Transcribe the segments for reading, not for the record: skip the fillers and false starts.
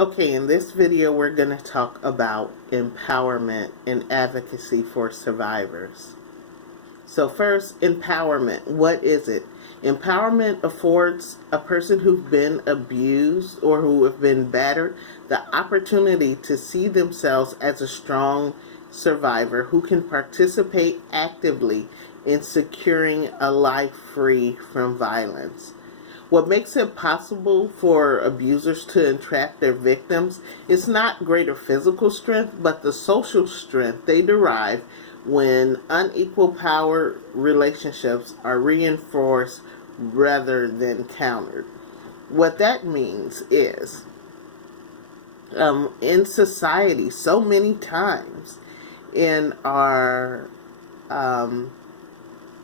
Okay, in this video we're going to talk about empowerment and advocacy for survivors. So first, empowerment. What is it? Empowerment affords a person who's been abused or who have been battered the opportunity to see themselves as a strong survivor who can participate actively in securing a life free from violence. What makes it possible for abusers to entrap their victims is not greater physical strength, but the social strength they derive when unequal power relationships are reinforced rather than countered. What that means is, in society, so many times in our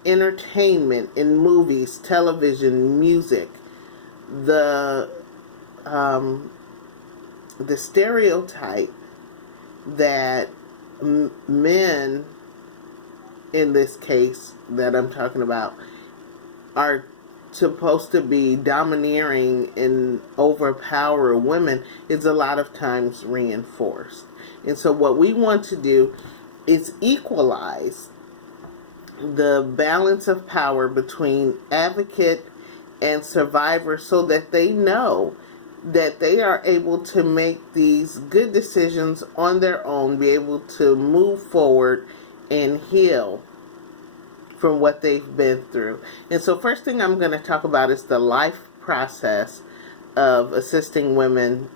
entertainment, in movies, television, music, the stereotype that men, in this case that I'm talking about, are supposed to be domineering and overpower women is a lot of times reinforced. And so what we want to do is equalize the balance of power between advocate and survivor so that they know that they are able to make these good decisions on their own, be able to move forward and heal from what they've been through. And so first thing I'm going to talk about is the life process of assisting women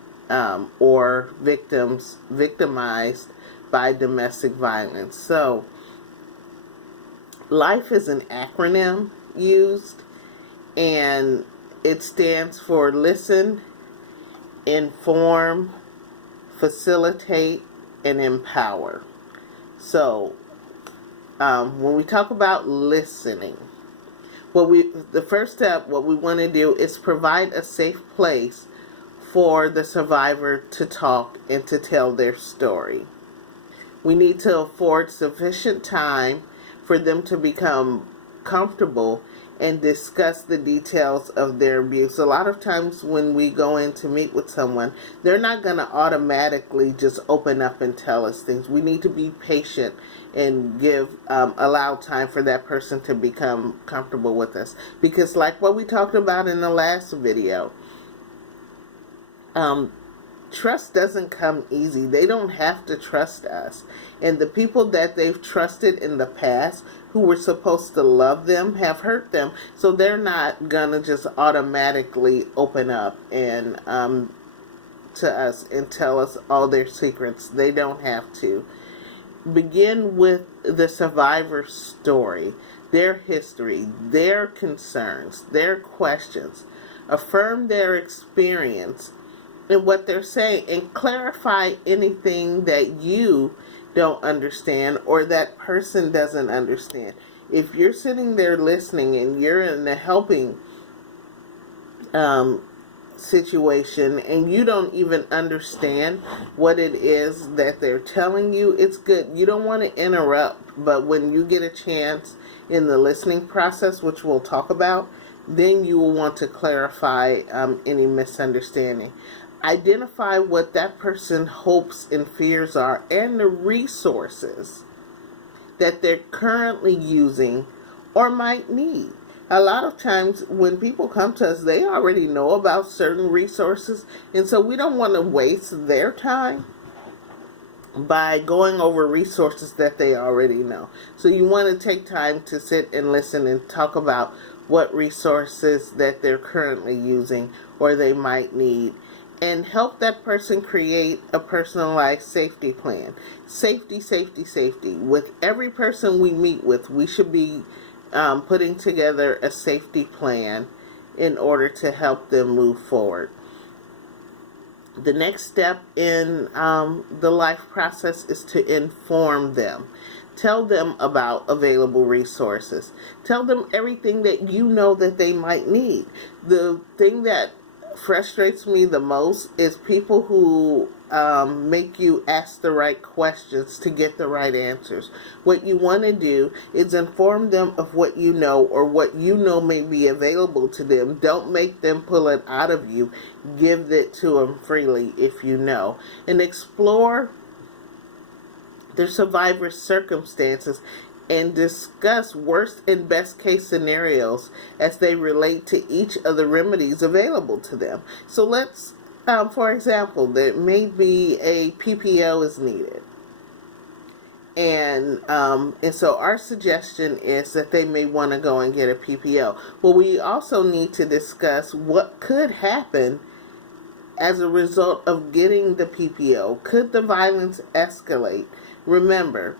or victims victimized by domestic violence. So LIFE is an acronym used, and it stands for listen, inform, facilitate, and empower. So when we talk about listening, the first step, what we want to do is provide a safe place for the survivor to talk and to tell their story. We need to afford sufficient time for them to become comfortable and discuss the details of their abuse. A lot of times when we go in to meet with someone, they're not going to automatically just open up and tell us things. We need to be patient and allow time for that person to become comfortable with us. Because like what we talked about in the last video, trust doesn't come easy. They don't have to trust us. And the people that they've trusted in the past who were supposed to love them have hurt them. So they're not going to just automatically open up and to us and tell us all their secrets. They don't have to. Begin with the survivor's story, their history, their concerns, their questions. Affirm their experience and what they're saying, and clarify anything that you don't understand or that person doesn't understand. If you're sitting there listening and you're in a helping situation and you don't even understand what it is that they're telling you, it's good. You don't want to interrupt, but when you get a chance in the listening process, which we'll talk about, then you will want to clarify any misunderstanding. Identify what that person hopes and fears are and the resources that they're currently using or might need. A lot of times when people come to us, they already know about certain resources, and so we don't want to waste their time by going over resources that they already know. So you want to take time to sit and listen and talk about what resources that they're currently using or they might need, and help that person create a personalized safety plan. Safety, safety, safety. With every person we meet with, we should be putting together a safety plan in order to help them move forward. The next step in the life process is to inform them. Tell them about available resources. Tell them everything that you know that they might need. The thing that frustrates me the most is people who make you ask the right questions to get the right answers. What you want to do is inform them of what you know or what you know may be available to them. Don't make them pull it out of you. Give it to them freely if you know. And explore their survivors' circumstances and discuss worst and best case scenarios as they relate to each of the remedies available to them. So let's, for example, there may be a PPO is needed. And so our suggestion is that they may want to go and get a PPO. Well, we also need to discuss what could happen as a result of getting the PPO. Could the violence escalate? Remember,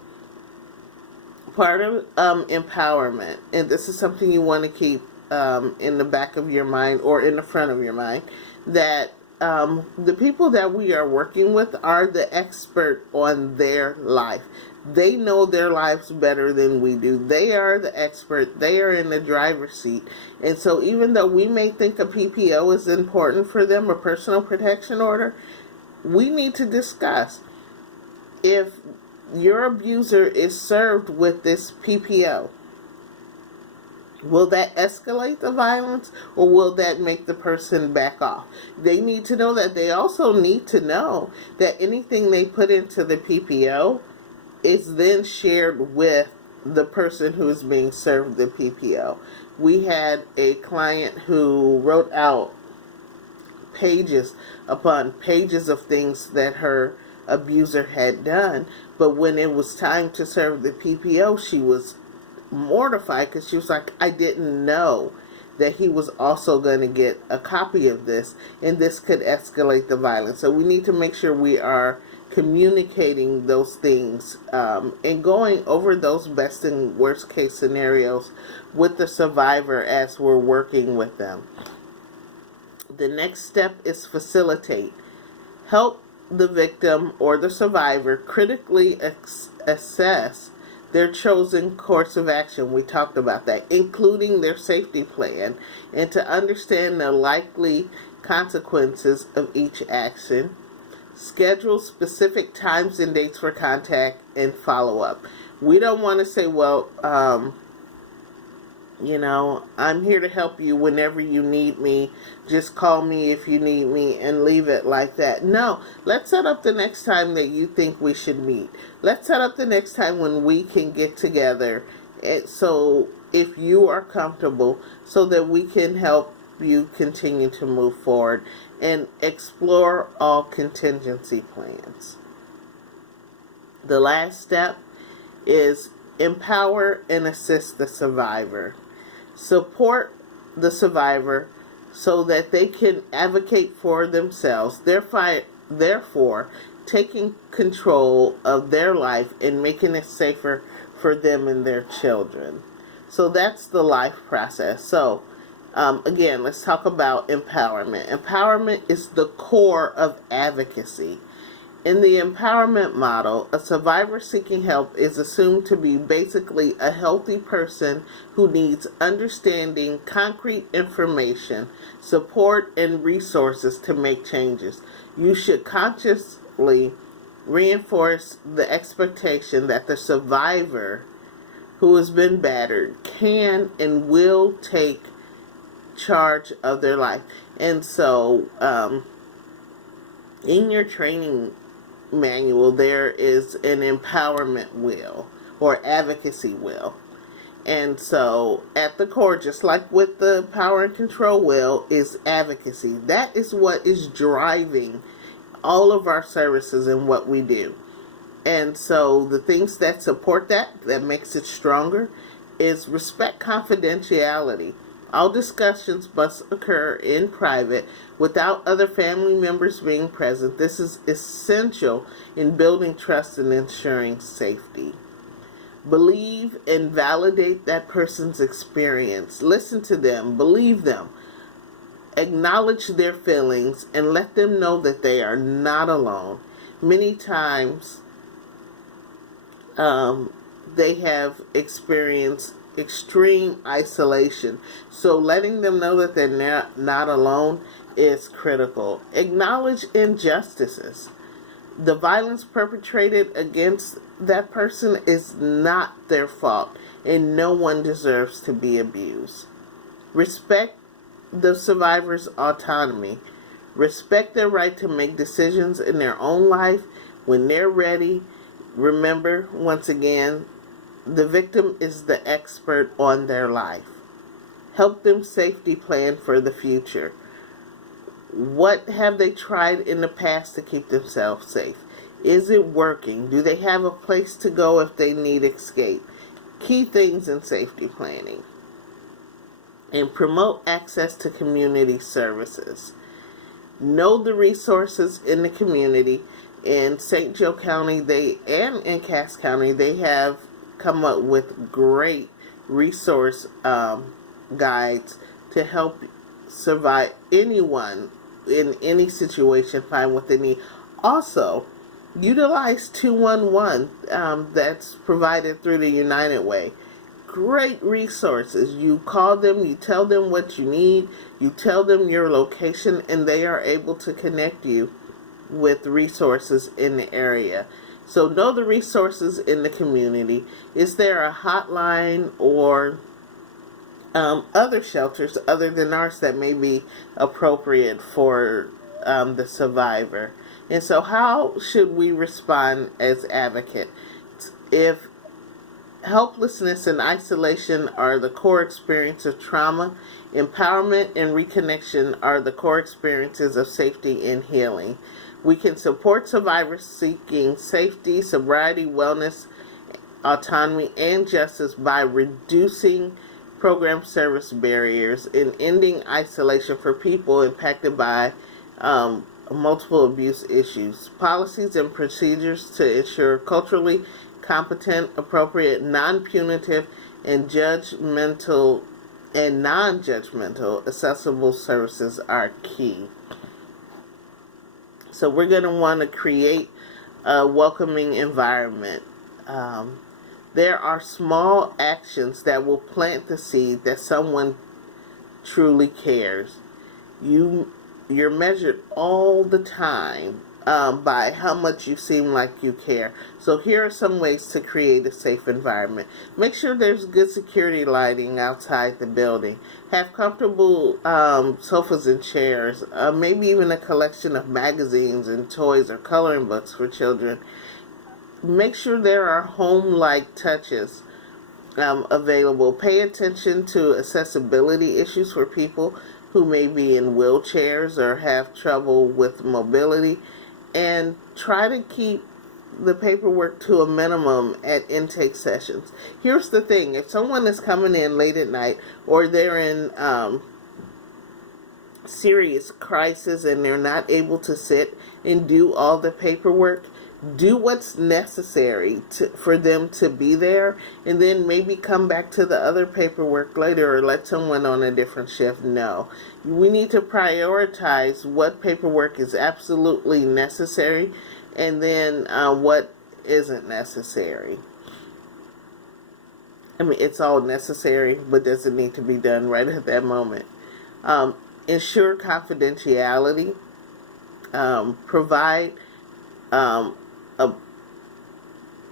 part of empowerment, and this is something you want to keep in the back of your mind or in the front of your mind, that the people that we are working with are the expert on their life. They know their lives better than we do. They are the expert. They are in the driver's seat. And so even though we may think a PPO is important for them, a personal protection order, we need to discuss if your abuser is served with this PPO. Will that escalate the violence, or will that make the person back off? They need to know that. They also need to know that anything they put into the PPO is then shared with the person who is being served the PPO. We had a client who wrote out pages upon pages of things that her abuser had done, but when it was time to serve the PPO, she was mortified because she was like, I didn't know that he was also going to get a copy of this, and this could escalate the violence. So we need to make sure we are communicating those things and going over those best and worst case scenarios with the survivor as we're working with them. The next step is facilitate. Help the victim or the survivor critically assess their chosen course of action. We talked about that, including their safety plan, and to understand the likely consequences of each action. Schedule specific times and dates for contact and follow-up. We don't want to say, well, I'm here to help you whenever you need me. Just call me if you need me, and leave it like that. No, let's set up the next time that you think we should meet. Let's set up the next time when we can get together. So if you are comfortable, so that we can help you continue to move forward and explore all contingency plans. The last step is empower and assist the survivor. Support the survivor so that they can advocate for themselves, therefore taking control of their life and making it safer for them and their children. So that's the life process. So again, let's talk about empowerment. Empowerment is the core of advocacy. In the empowerment model, a survivor seeking help is assumed to be basically a healthy person who needs understanding, concrete information, support, and resources to make changes. You should consciously reinforce the expectation that the survivor who has been battered can and will take charge of their life. And so in your training manual, there is an empowerment wheel or advocacy wheel. And so at the core, just like with the power and control wheel, is advocacy. That is what is driving all of our services and what we do. And so the things that support that makes it stronger, is respect confidentiality. All discussions must occur in private without other family members being present. This is essential in building trust and ensuring safety. Believe and validate that person's experience. Listen to them. Believe them. Acknowledge their feelings and let them know that they are not alone. Many times they have experienced extreme isolation. So letting them know that they're not alone is critical. Acknowledge injustices. The violence perpetrated against that person is not their fault, and no one deserves to be abused. Respect the survivor's autonomy. Respect their right to make decisions in their own life when they're ready. Remember, once again, the victim is the expert on their life. Help them safety plan for the future. What have they tried in the past to keep themselves safe? Is it working? Do they have a place to go if they need escape? Key things in safety planning. And promote access to community services. Know the resources in the community. In St. Joe County and in Cass County, they have come up with great resource guides to help survive anyone in any situation find what they need. Also, utilize 211 that's provided through the United Way. Great resources. You call them, you tell them what you need, you tell them your location, and they are able to connect you with resources in the area. So know the resources in the community. Is there a hotline or other shelters other than ours that may be appropriate for the survivor? And so how should we respond as advocates? If helplessness and isolation are the core experience of trauma, empowerment and reconnection are the core experiences of safety and healing. We can support survivors seeking safety, sobriety, wellness, autonomy, and justice by reducing program service barriers and ending isolation for people impacted by multiple abuse issues. Policies and procedures to ensure culturally competent, appropriate, non-punitive, and non-judgmental accessible services are key. So we're going to want to create a welcoming environment. There are small actions that will plant the seed that someone truly cares. You're measured all the time by how much you seem like you care. So here are some ways to create a safe environment. Make sure there's good security lighting outside the building. Have comfortable sofas and chairs. Maybe even a collection of magazines and toys or coloring books for children. Make sure there are home-like touches available. Pay attention to accessibility issues for people who may be in wheelchairs or have trouble with mobility. And try to keep the paperwork to a minimum at intake sessions. Here's the thing. If someone is coming in late at night or they're in serious crisis and they're not able to sit and do all the paperwork, do what's necessary for them to be there, and then maybe come back to the other paperwork later or let someone on a different shift know. We need to prioritize what paperwork is absolutely necessary and then what isn't necessary. I mean, it's all necessary, but doesn't need to be done right at that moment. Ensure confidentiality. Provide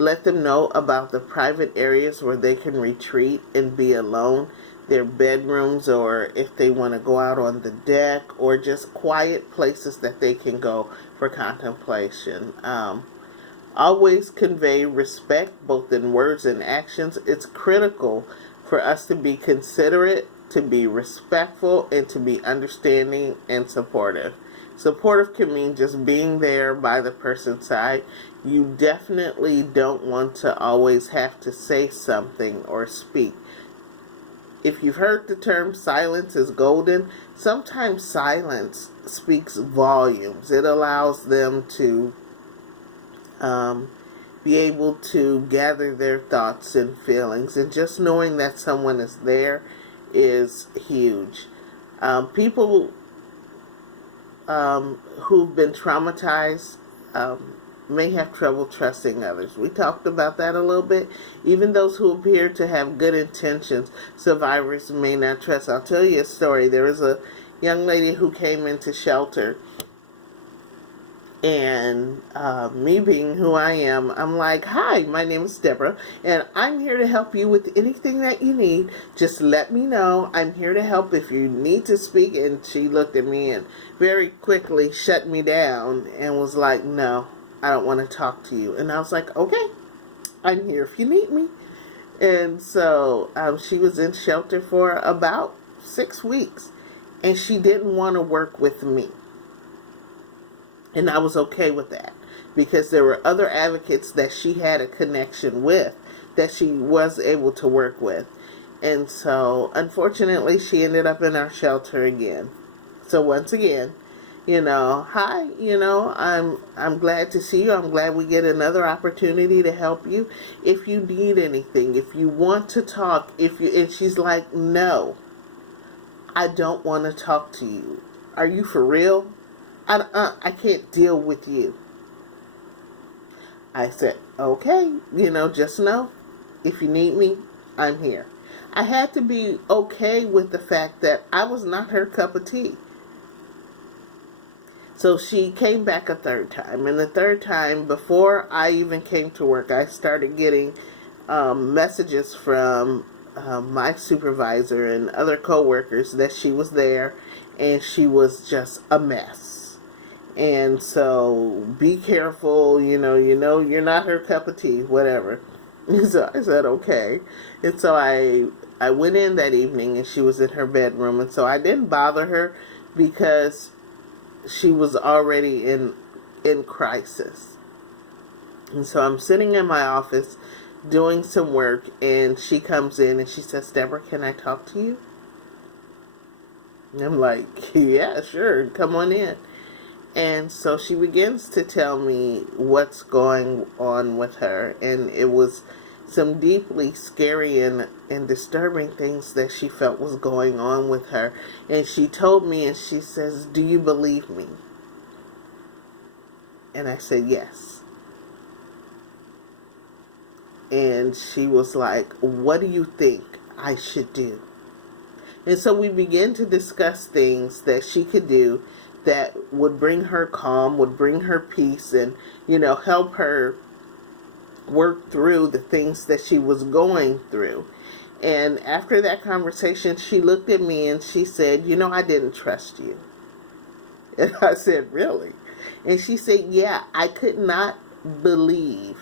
let them know about the private areas where they can retreat and be alone, their bedrooms, or if they want to go out on the deck, or just quiet places that they can go for contemplation. Always convey respect, both in words and actions. It's critical for us to be considerate, to be respectful, and to be understanding and supportive. Supportive can mean just being there by the person's side. You definitely don't want to always have to say something or speak. If you've heard the term silence is golden, sometimes silence speaks volumes. It allows them to be able to gather their thoughts and feelings. And just knowing that someone is there is huge. People who've been traumatized may have trouble trusting others. We talked about that a little bit. Even those who appear to have good intentions, survivors may not trust. I'll tell you a story. There was a young lady who came into shelter. And me being who I am, I'm like, hi, my name is Deborah, and I'm here to help you with anything that you need. Just let me know. I'm here to help if you need to speak. And she looked at me and very quickly shut me down and was like, no, I don't want to talk to you. And I was like, okay, I'm here if you need me. And so she was in shelter for about 6 weeks, and she didn't want to work with me. And I was okay with that because there were other advocates that she had a connection with that she was able to work with. And so, unfortunately, she ended up in our shelter again. So once again, hi, I'm glad to see you. I'm glad we get another opportunity to help you. If you need anything, if you want to talk, and she's like, no, I don't want to talk to you. Are you for real? I can't deal with you. I said, okay, just know, if you need me, I'm here. I had to be okay with the fact that I was not her cup of tea. So she came back a third time. And the third time, before I even came to work, I started getting messages from my supervisor and other coworkers that she was there and she was just a mess. And so be careful, you're not her cup of tea, whatever. So I said, okay. And so I went in that evening and she was in her bedroom. And so I didn't bother her because she was already in crisis. And so I'm sitting in my office doing some work, and she comes in and she says, Deborah, can I talk to you? And I'm like, yeah, sure, come on in. And so she begins to tell me what's going on with her. And it was some deeply scary and disturbing things that she felt was going on with her. And she told me, and she says, do you believe me? And I said, yes. And she was like, what do you think I should do? And so we began to discuss things that she could do that would bring her calm, would bring her peace, and, help her work through the things that she was going through. And after that conversation, she looked at me and she said, I didn't trust you. And I said, really? And she said, yeah, I could not believe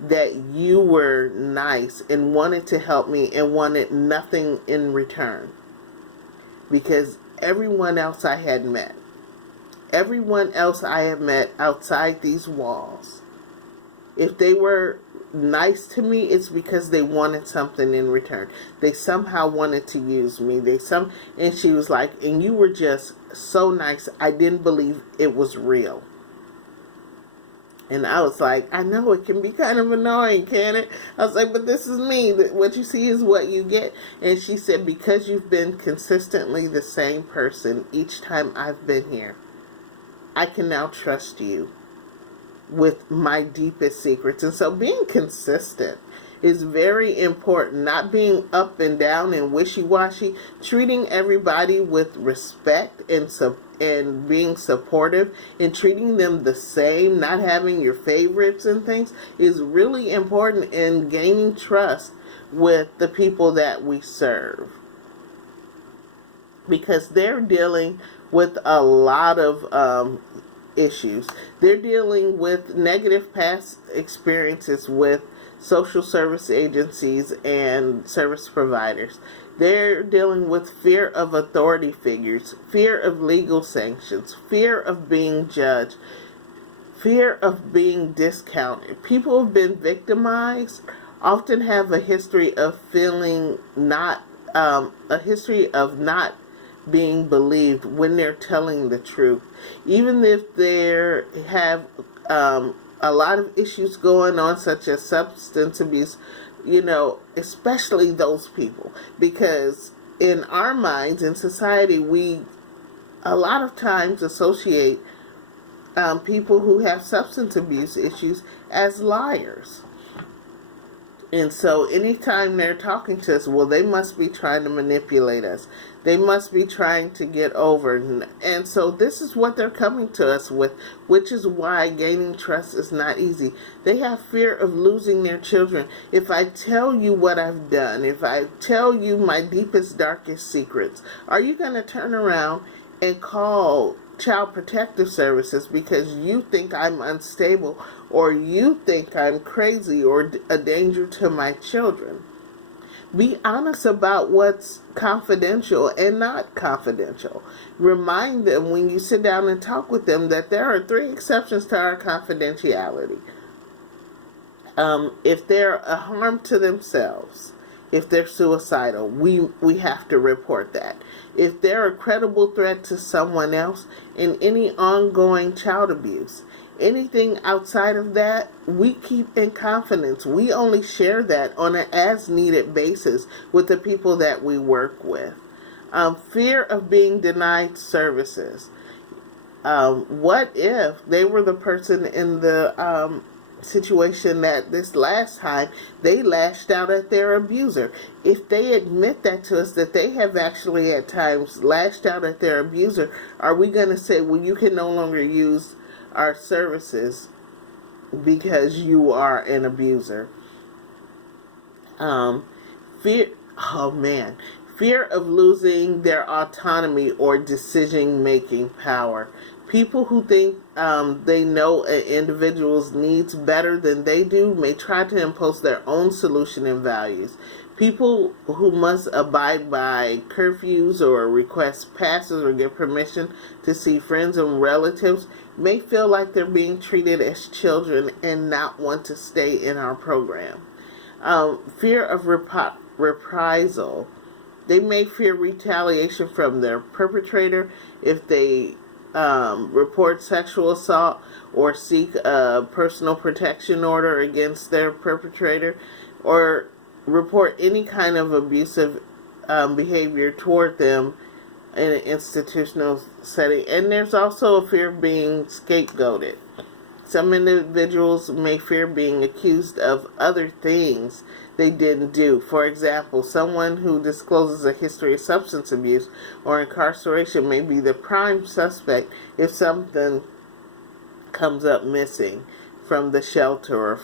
that you were nice and wanted to help me and wanted nothing in return. Because everyone else I had met outside these walls, if they were nice to me, it's because they wanted something in return. They somehow wanted to use me. And she was like, and you were just so nice, I didn't believe it was real. And I was like, I know it can be kind of annoying, can it? I was like, but this is me. What you see is what you get. And she said, because you've been consistently the same person each time I've been here, I can now trust you with my deepest secrets. And so being consistent is very important. Not being up and down and wishy-washy. Treating everybody with respect and being supportive and treating them the same, not having your favorites and things, is really important in gaining trust with the people that we serve. Because they're dealing with a lot of issues. They're dealing with negative past experiences with social service agencies and service providers. They're dealing with fear of authority figures, fear of legal sanctions, fear of being judged, fear of being discounted. People who have been victimized often have a history of feeling not being believed when they're telling the truth. Even if they have a lot of issues going on, such as substance abuse, especially those people. Because in our minds, in society, we a lot of times associate people who have substance abuse issues as liars. And so anytime they're talking to us, well, they must be trying to manipulate us. They must be trying to get over. And so this is what they're coming to us with, which is why gaining trust is not easy. They have fear of losing their children. If I tell you what I've done, if I tell you my deepest, darkest secrets, are you going to turn around and call Child Protective Services because you think I'm unstable, or you think I'm crazy or a danger to my children? Be honest about what's confidential and not confidential. Remind them when you sit down and talk with them that there are 3 exceptions to our confidentiality. If they're a harm to themselves, if they're suicidal, we have to report that. If they're a credible threat to someone else, and any ongoing child abuse. Anything outside of that, we keep in confidence. We only share that on an as-needed basis with the people that we work with. Fear of being denied services. What if they were the person in the situation that this last time they lashed out at their abuser? If they admit that to us, that they have actually at times lashed out at their abuser, are we going to say, well, you can no longer use our services because you are an abuser? Fear of losing their autonomy or decision-making power. People who think they know an individual's needs better than they do may try to impose their own solution and values. People who must abide by curfews or request passes or get permission to see friends and relatives may feel like they're being treated as children and not want to stay in our program. Fear of reprisal. They may fear retaliation from their perpetrator if they report sexual assault or seek a personal protection order against their perpetrator, or report any kind of abusive behavior toward them in an institutional setting. And there's also a fear of being scapegoated. Some individuals may fear being accused of other things they didn't do. For example, someone who discloses a history of substance abuse or incarceration may be the prime suspect if something comes up missing from the shelter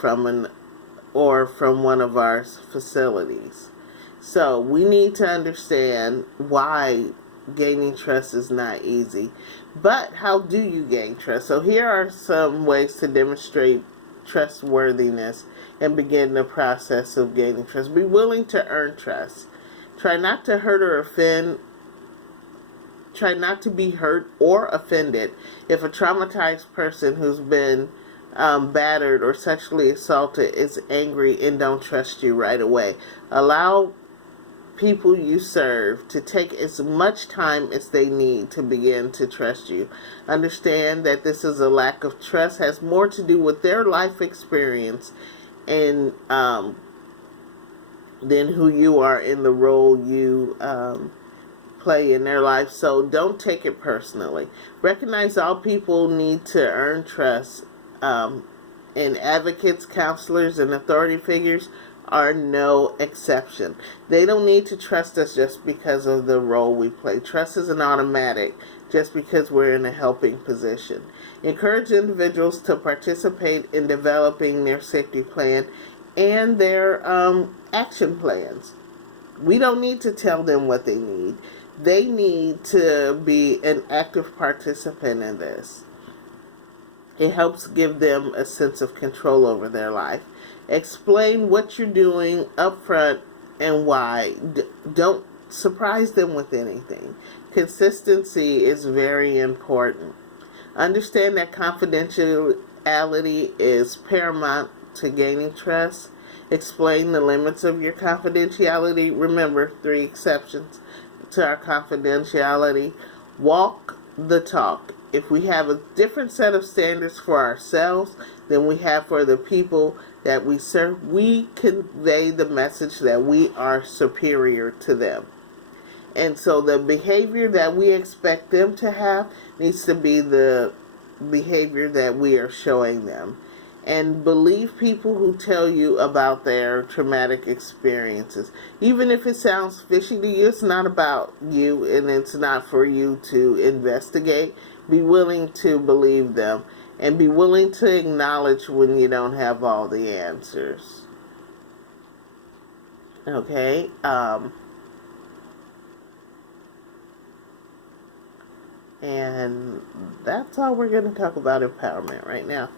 or from one of our facilities. So we need to understand why gaining trust is not easy. But how do you gain trust? So here are some ways to demonstrate trustworthiness and begin the process of gaining trust. Be willing to earn trust. Try not to hurt or offend. Try not to be hurt or offended if a traumatized person who's been battered or sexually assaulted is angry and don't trust you right away. Allow people you serve to take as much time as they need to begin to trust you. Understand that this is a lack of trust has more to do with their life experience and than who you are in the role you play in their life. So don't take it personally. Recognize all people need to earn trust, and advocates, counselors, and authority figures are no exception. They don't need to trust us just because of the role we play. Trust isn't automatic just because we're in a helping position. Encourage individuals to participate in developing their safety plan and their action plans. We don't need to tell them what they need. They need to be an active participant in this. It helps give them a sense of control over their life. Explain what you're doing up front and why. Don't surprise them with anything. Consistency is very important. Understand that confidentiality is paramount to gaining trust. Explain the limits of your confidentiality. Remember, 3 exceptions to our confidentiality. Walk the talk. If we have a different set of standards for ourselves than we have for the people that we serve, we convey the message that we are superior to them. And so the behavior that we expect them to have needs to be the behavior that we are showing them. and believe people who tell you about their traumatic experiences. Even if it sounds fishy to you, it's not about you and it's not for you to investigate. Be willing to believe them and be willing to acknowledge when you don't have all the answers. Okay? And that's all we're going to talk about empowerment right now.